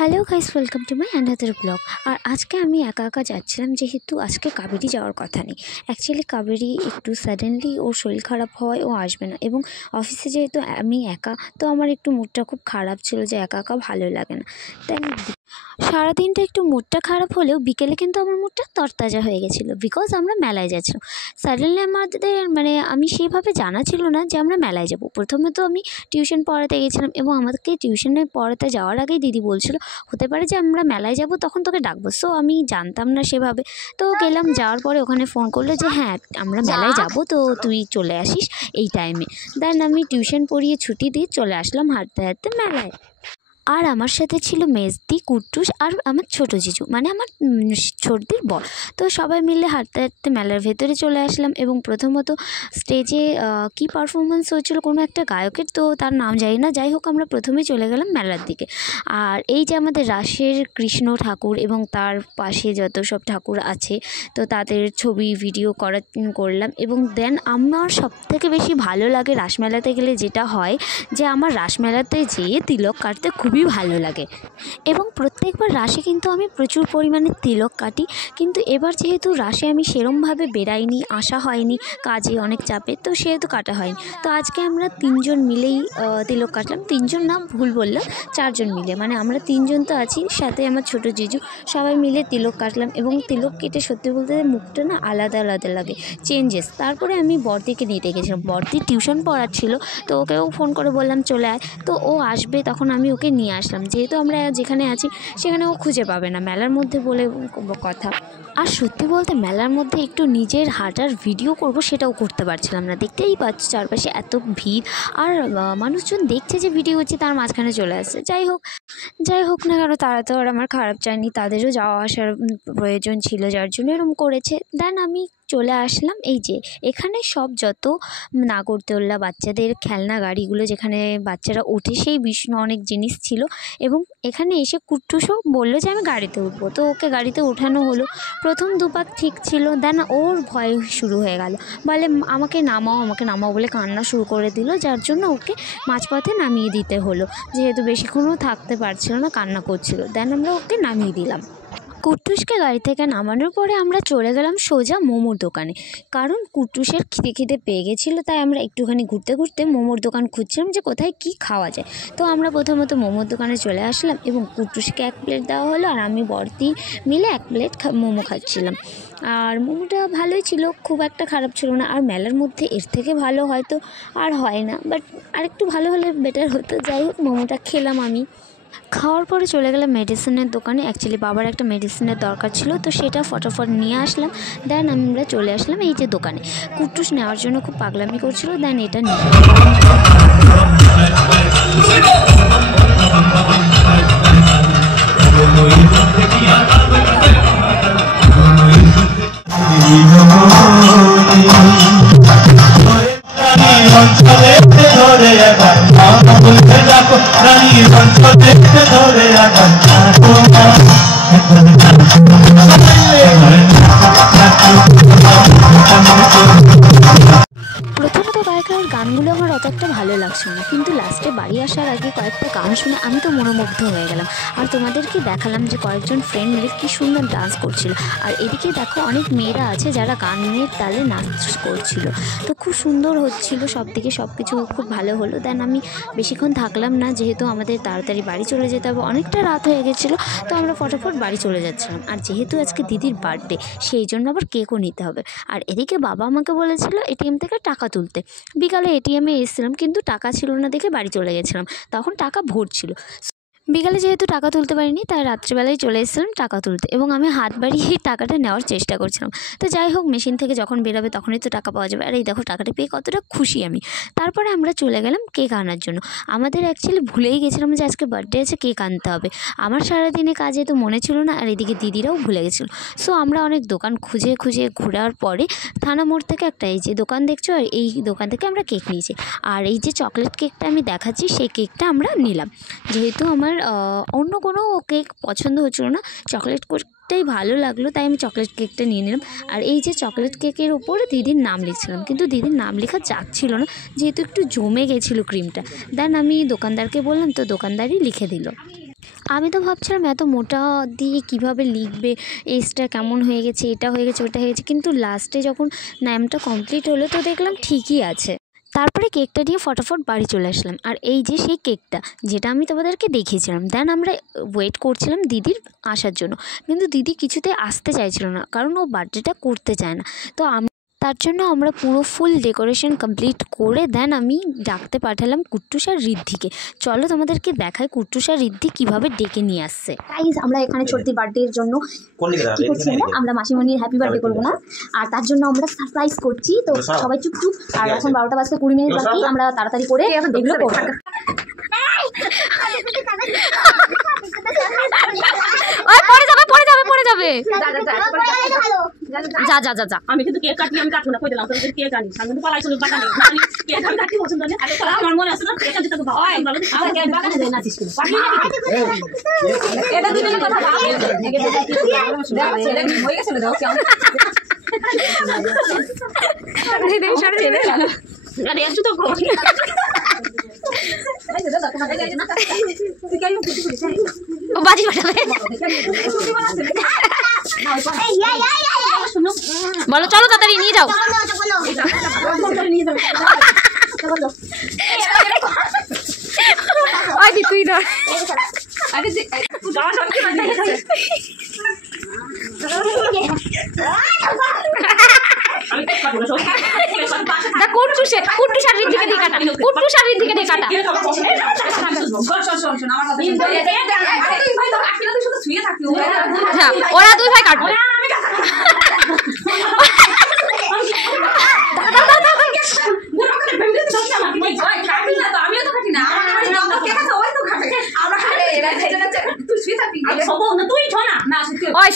Hello guys, welcome to my another blog. আর আজকে আমি একা একা যাচ্ছিলাম, যেহেতু আজকে কাবেরী যাওয়ার কথা নেই। অ্যাকচুয়ালি কাবেরী একটু সাডেনলি ওর শরীর খারাপ হওয়ায় ও আসবে না, এবং অফিসে যেহেতু আমি একা, তো আমার একটু মুডটা খুব খারাপ ছিল যে একা একা ভালো লাগে না। তাই সারাদিনটা একটু মুডটা খারাপ হলেও বিকেলে কিন্তু আমার মুডটা তরতাজা হয়ে গেছিলো, বিকজ আমরা মেলায় যাচ্ছিলাম। সাডেনলি আমাদের আমি সেইভাবে জানা ছিল না যে আমরা মেলায় যাব। প্রথমে তো আমি টিউশন পড়াতে গেছিলাম, এবং আমাদেরকে টিউশনে পড়াতে যাওয়ার আগেই দিদি বলছিল হতে পারে যে আমরা মেলায় যাব, তখন তোকে ডাকবো। সো আমি জানতাম না সেভাবে, তো গেলাম। যাওয়ার পরে ওখানে ফোন করলো যে হ্যাঁ আমরা মেলায় যাব, তো তুই চলে আসিস এই টাইমে। দেন আমি টিউশন পড়িয়ে ছুটি দিয়ে চলে আসলাম হাঁটতে হাঁটতে মেলায়। আর আমার সাথে ছিল মেজদি, কুট্টুস আর আমার ছোটো জিজু, মানে আমার ছোটদির বর। তো সবাই মিলে হাঁটতে হাঁটতে মেলার ভেতরে চলে আসলাম, এবং প্রথমত স্টেজে কি পারফরমেন্স হচ্ছিলো কোনো একটা গায়কের, তো তার নাম জানি না। যাই হোক, আমরা প্রথমেই চলে গেলাম মেলার দিকে। আর এই যে আমাদের রাসের কৃষ্ণ ঠাকুর এবং তার পাশে যত সব ঠাকুর আছে, তো তাদের ছবি ভিডিও করলাম। এবং দেন আমার সবথেকে বেশি ভালো লাগে রাসমেলাতে গেলে যেটা হয়, যে আমার রাসমেলাতে যেয়ে তিলক কাটতে খুবই ভালো লাগে। এবং প্রত্যেকবার রাসে কিন্তু আমি প্রচুর পরিমাণে তিলক কাটি, কিন্তু এবার যেহেতু রাসে আমি সেরমভাবে বেরাইনি, আসা হয়নি, কাজে অনেক চাপে, তো সেহেতু কাটা হয়নি। তো আজকে আমরা 3জন মিলেই তিলক কাটলাম। 3জন না, ভুল বললাম, 4জন মিলে, মানে আমরা 3জন তো আছি, সাথে আমার ছোটো জিজু, সবাই মিলে তিলক কাটলাম। এবং তিলক কেটে সত্যি বলতে মুখটা না আলাদা আলাদা লাগে, চেঞ্জেস। তারপরে আমি বড়দিকে নিতে গেছিলাম, বড়দি টিউশন পড়াচ্ছিল, তো ওকেও ফোন করে বললাম চলে আয়। তো ও আসবে, তখন আমি ওকে নিয়ে আসলাম। যেহেতু আমরা যেখানে আছি সেখানে ও খুঁজে পাবে না, মেলার মধ্যে বলে কথা। আর সত্যি বলতে মেলার মধ্যে একটু নিজের হাঁটার ভিডিও করব, সেটাও করতে পারছিলাম না। দেখতেই পাচ্ছ চারপাশে এত ভিড়, আর মানুষজন দেখছে যে ভিডিও হচ্ছে, তার মাঝখানে চলে আসছে। যাই হোক না কেন, তারা তো আর আমার খারাপ চায়নি, তাদেরও যাওয়া আসার প্রয়োজন ছিল, যার জন্য এরকম করেছে। দেন আমি চলে আসলাম এই যে এখানে সব যত নাগরদোল্লা, বাচ্চাদের খেলনা গাড়িগুলো যেখানে বাচ্চারা ওঠে, সেই বিষয় অনেক জিনিস ছিল। এবং এখানে এসে কুট্টুসও বললো যে আমি গাড়িতে উঠবো, তো ওকে গাড়িতে ওঠানো হলো। প্রথম দুপাক ঠিক ছিল, দেন ওর ভয় শুরু হয়ে গেল, বলে আমাকে নামাও বলে কান্না শুরু করে দিল, যার জন্য ওকে মাঝপথে নামিয়ে দিতে হলো। যেহেতু বেশিক্ষণও থাকতে পারছিল না, কান্না করছিল, দেন আমরা ওকে নামিয়ে দিলাম। কুট্টুসকে গাড়ি থেকে নামানোর পরে আমরা চলে গেলাম সোজা মোমোর দোকানে, কারণ কুট্টুসের খিদে পেয়ে গেছিলো। তাই আমরা একটুখানি ঘুরতে ঘুরতে মোমোর দোকান খুঁজছিলাম যে কোথায় কি খাওয়া যায়। তো আমরা প্রথমত মোমোর দোকানে চলে আসলাম, এবং কুট্টুসকে 1 প্লেট দেওয়া হলো, আর আমি বড়দি মিলে 1 প্লেট মোমো খাচ্ছিলাম। আর মোমোটা ভালোই ছিল, খুব একটা খারাপ ছিল না। আর মেলার মধ্যে এর থেকে ভালো হয়তো আর হয় না, বাট আরেকটু ভালো হলে বেটার হতো। যাই হোক, মোমোটা খেলাম আমি। খাওয়ার পরে চলে গেলাম মেডিসিনের দোকানে। অ্যাকচুয়ালি বাবার একটা মেডিসিনের দরকার ছিল, তো সেটা ফটাফট নিয়ে আসলাম। দেন আমরা চলে আসলাম এই যে দোকানে। কুট্টুস নেওয়ার জন্য খুব পাগলামি করছিল, দেন এটা নিয়ে প্রথমত গায়কের গানগুলো আমার অত একটা ভালো লাগছিল না, কিন্তু লাস্টে বাড়ি আসার আগে কয়েকটা গান শুনে আমি তো মনোমুগ্ধ হয়ে গেলাম। আর তোমাদেরকে দেখালাম যে কয়েকজন ফ্রেন্ড মিলে কী সুন্দর ডান্স করছিল। আর এদিকে দেখো অনেক মেয়েরা আছে যারা গানের তালে নাচ করছিল, তো খুব সুন্দর হচ্ছিল সব দিকে, সব কিছু খুব ভালো হলো। দেন আমি বেশিক্ষণ থাকলাম না, যেহেতু আমাদের তাড়াতাড়ি বাড়ি চলে যেতে হবে, অনেকটা রাত হয়ে গেছিলো, তো আমরা ফটাফট বাড়ি চলে যাচ্ছিলাম। আর যেহেতু আজকে দিদির বার্থডে, সেই জন্য আবার কেকও নিতে হবে। আর এদিকে বাবা আমাকে বলেছিল এটিএম থেকে টাকা তুলতে। বিকালে এটিএমে এসেছিলাম, কিন্তু টাকা ছিল না দেখে বাড়ি চলে গেছিলাম, তখন টাকা ভরছিল। বিকালে যেহেতু টাকা তুলতে পারিনি, তাই রাত্রিবেলায় চলে এসেছিলাম টাকা তুলতে, এবং আমি হাত বাড়িয়ে টাকাটা নেওয়ার চেষ্টা করছিলাম। তো যাই হোক, মেশিন থেকে যখন বেরোবে তখনই তো টাকা পাওয়া যাবে। আর এই দেখো টাকাটা পেয়ে কতটা খুশি আমি। তারপরে আমরা চলে গেলাম কেক আনার জন্য। আমাদের অ্যাকচুয়ালি ভুলেই গেছিলাম যে আজকে বার্থডে আছে, কেক আনতে হবে। আমার সারাদিনে কাজে তো মনে ছিল না, আর এদিকে দিদিরাও ভুলে গেছিলো। সো আমরা অনেক দোকান খুঁজে ঘোরার পরে থানা মোড় থেকে একটা এই যে দোকান দেখছো, আর এই দোকান থেকে আমরা কেক নিয়েছি। আর এই যে চকলেট কেকটা আমি দেখাচ্ছি, সেই কেকটা আমরা নিলাম। যেহেতু আমার অন্য কোনো কেক পছন্দ হচ্ছিল না, চকলেট কেকটাই ভালো লাগলো, তাই আমি চকলেট কেকটা নিয়ে নিলাম। আর এই যে চকলেট কেকের ওপরে দিদির নাম লিখছিলাম, কিন্তু দিদির নাম লেখা যাচ্ছিল না, যেহেতু একটু জমে গেছিলো ক্রিমটা। দেন আমি দোকানদারকে বললাম, তো দোকানদারই লিখে দিল। আমি তো ভাবছিলাম এত মোটা দিয়ে কিভাবে লিখবে, এজটা কেমন হয়ে গেছে, এটা হয়ে গেছে ওটা হয়ে গেছে, কিন্তু লাস্টে যখন নামটা কমপ্লিট হলো তো দেখলাম ঠিকই আছে। তারপরে কেকটা নিয়ে ফটাফট বাড়ি চলে আসলাম। আর এই যে সেই কেকটা যেটা আমি তোমাদেরকে দেখিয়েছিলাম। দেন আমরা ওয়েট করছিলাম দিদির আসার জন্য, কিন্তু দিদি কিছুতেই আসতে চাইছিল না, কারণ ও বার্থডেটা করতে চায় না। তো তার জন্য আমরা পুরো ফুল ডেকোরেশন কমপ্লিট করে দেন আমি ডাকতে পাঠালাম কুট্টুস আর ঋদ্ধিকে। চলো তোমাদেরকে দেখায় কুট্টুস আর ঋদ্ধি কীভাবে ডেকে নিয়ে আসছে। গাইস আমরা এখানে ছোট্টি বার্থডের জন্য কি করছি, আমরা মাসিমণির হ্যাপি বার্থডে করবো না, আর তার জন্য আমরা সারপ্রাইজ করছি। তো সবাই চুপচুপ, আর এখন 12টা বাজতে 20 মিনিট বাকি, আমরা তাড়াতাড়ি করে এগুলো করবো। পড়ে যাবে যা আমি কিন্তু কেক কাটি, আমি কাটবো না, কই দিলাম তোদের কেক আনি, আমি কিন্তু পালাই চলে বাগানে কেক আমি কাটি পছন্দ না। আরে তোরা আমার মনে আছে না কেক দিতে তো ভাই ভালো আমার কেক বাগানে দেই না সিস্টেম পারি না এটা দুজনের কথা ভাব ছেলে হয়ে গেছে দাও কি আমি দেই সারা ছেলে আরে একটু তো করো ও বাজি ফাটাবে। বলো চলো তাড়াতাড়ি নিয়ে যাও। তুই না ওরা দুই ভাই কাটবে।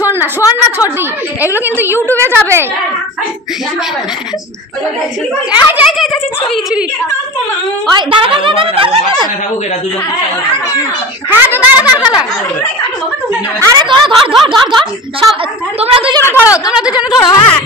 শোন না ছোটি, এগুলো কিন্তু ইউটিউবে যাবে। আরে তোরা ধর তোমরা দুজনে ধরো হ্যাঁ।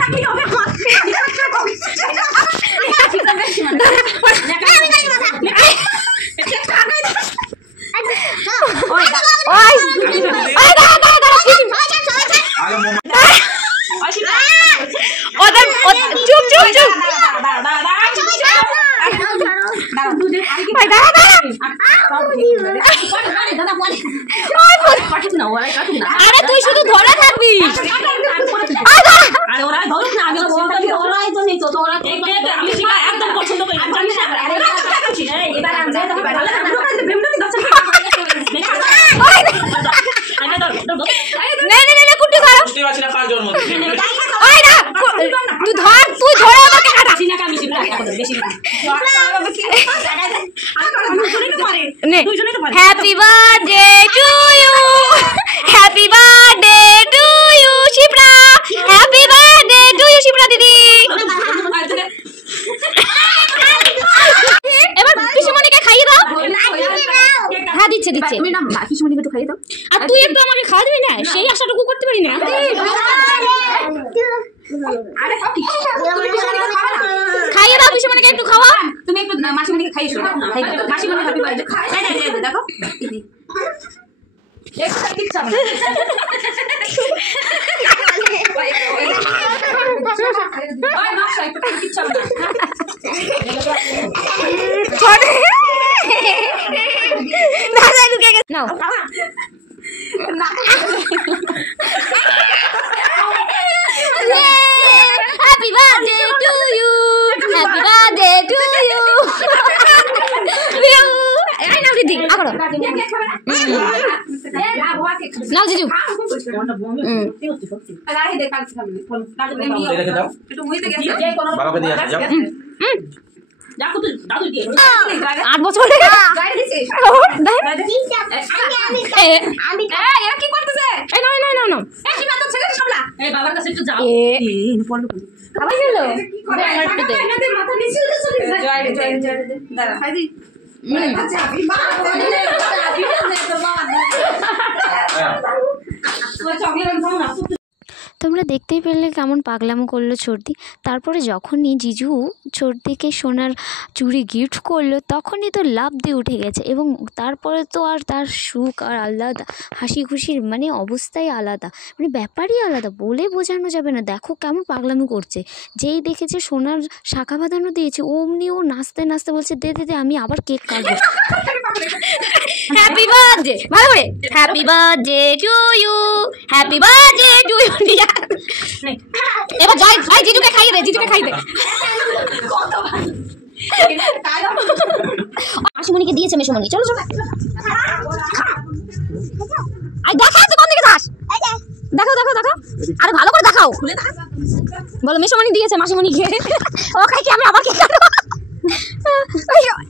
আরে তুই শুধু ধরে থাকবি। Happy birthday to you, happy birthday to you Shipra, happy birthday to you Shipra দিদি। এবার পিসিমণিকে খাইয়ে দাও। হ্যাঁ দিচ্ছে তুমি না পিসিমণিকে একটু খাইয়ে দাও। আর তুই একটু আমাকে খাওয়া দিবি না, সেই আশাটুকু করতে পারি না। খাইয়ে দাও পিসিমণিকে, একটু খাওয়া। তুমি একটু মাসিমণিকে খাইয়ে দাও। মাসিমণি হ্যাপি বার্থডে দেখো নাও happy birthday to you, happy birthday to you. দিদি নাও জিজু। আট বছর কি করতেছে? খাবার গেল তোমরা দেখতেই পেলে কেমন পাগলামো করলো ছোটদি। তারপরে যখনই জিজু ছোটদিকে সোনার চুড়ি গিফট করলো তখনই তো লাফ দিয়ে উঠে গেছে, এবং তারপরে তো আর তার সুখ আর আলাদা, হাসি খুশির মানে অবস্থাই আলাদা, মানে ব্যাপারই আলাদা, বলে বোঝানো যাবে না। দেখো কেমন পাগলামি করছে, যেই দেখেছে সোনার শাখা বাঁধানো দিয়েছে অমনি ও নাচতে নাচতে বলছে দে দে দে আমি আবার কেক কাটবো। হ্যাপি বার্থডে, ভালো করে happy birthday to you, happy birthday to you. এবার যাই যাই জিজুকে খাইয়ে দে, জিজুকে খাইয়ে দে। মাসিমণিকে দিয়েছে মেসোমণি, চলো চলো। আই দেখা আছে কোন দিকে যাস, দেখাও দেখাও দেখাও, আরে ভালো করে দেখাও। বলো মেসোমণি দিয়েছে মাসিমণিকে, ও খাই কি আমি আবার কি খাবো।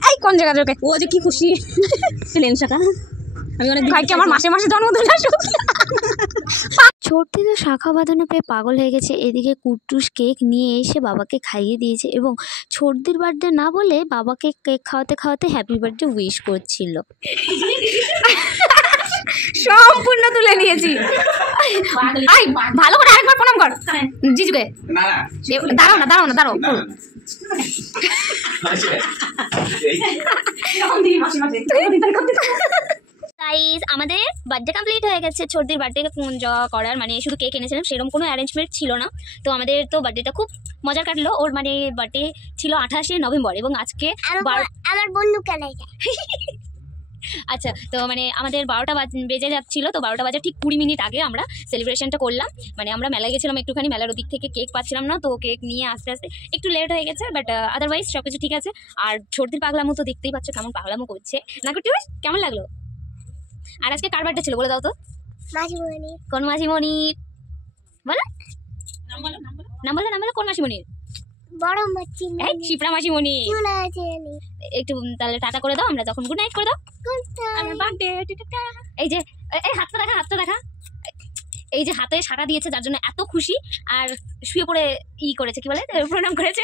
এই কোন জায়গা যোকে ও যে কি খুশি ছিলেন শাখা, আমি অনেক ভাইকে আমার মাসে মাসে জন্মদিন আসুক। ছোটদি তো শাখা বাঁধানো পেয়ে পাগল হয়ে গেছে, এদিকে কুট্টুস কেক নিয়ে এসে বাবাকে খাইয়ে দিয়েছে এবং ছোটদির বার্থডে না বলে বাবাকে কেক খাওয়াতে খাওয়াতে হ্যাপি বার্থডে উইশ করছিল। সম্পূর্ণ তুলে নিয়েছি। আই ভালো করে আরেকবার প্রণাম কর জিজুকে। দাঁড়াও না দাঁড়াও না দাঁড়াও। গাইস আমাদের বার্থডে কমপ্লিট হয়ে গেছে। ছোটদির বার্থডে করার মানে শুধু কেক এনেছিলাম, সেরকম কোনো অ্যারেঞ্জমেন্ট ছিল না। তো আমাদের তো বার্থডেটা খুব মজার কাটলো। ওর মানে বার্থডে ছিল 28শে নভেম্বর এবং আজকে আমার বন্ধু কেলাই আচ্ছা, তো মানে আমাদের 12টা বেজে যাচ্ছিলো। তো 12টা বাজে ঠিক 20 মিনিট আগে আমরা সেলিব্রেশনটা করলাম। মানে আমরা মেলায় গেছিলাম একটুখানি, মেলার ওদিক থেকে কেক পাচ্ছিলাম না, তো কেক নিয়ে আস্তে আস্তে একটু লেট হয়ে গেছে, বাট আদারওয়াইজ সব কিছু ঠিক আছে। আর ছোটদির পাগলামো তো দেখতেই পাচ্ছ কেমন পাগলামো করছে না, কুট্টুস কেমন লাগলো? আর আজকে কার বার্থডে ছিল বলে দাও তো? মাসিমণি। কোন মাসিমণির বলো? নাম বলো, নাম বলো। কোন মাসিমণির? বড় মাছি এই শিপ্রা মাসিমণি। চুলাচুলি একটু তাহলে টাটা করে দাও, আমরা তখন গুড নাইট করে দাও। আমার বার্থডে এই যে এই হাতটা দেখা, হাতটা দেখা, এই যে হাতে সাড়া দিয়েছে যার জন্য এত খুশি, আর শুয়ে পড়ে করেছে কি বলে প্রণাম করেছে,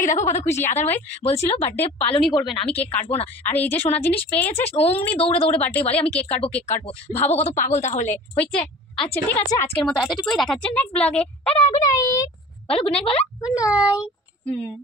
এই দেখো কত খুশি। আদারওয়াইজ বলছিল বার্থডে পালনই করবে না, আমি কেক কাটবো না। আর এই যে সোনার জিনিস পেয়েছে অমনি দৌড়ে দৌড়ে বার্থডে বলে আমি কেক কাটবো কেক কাটবো। ভাবো কত পাগল তাহলে হচ্ছে। আচ্ছা ঠিক আছে, আজকের মতো এতটুকুই, দেখাচ্ছে নেক্সট ব্লগে। টাটা, গুড নাইট বলো, গুড নাইট বলো। Good night. হুম।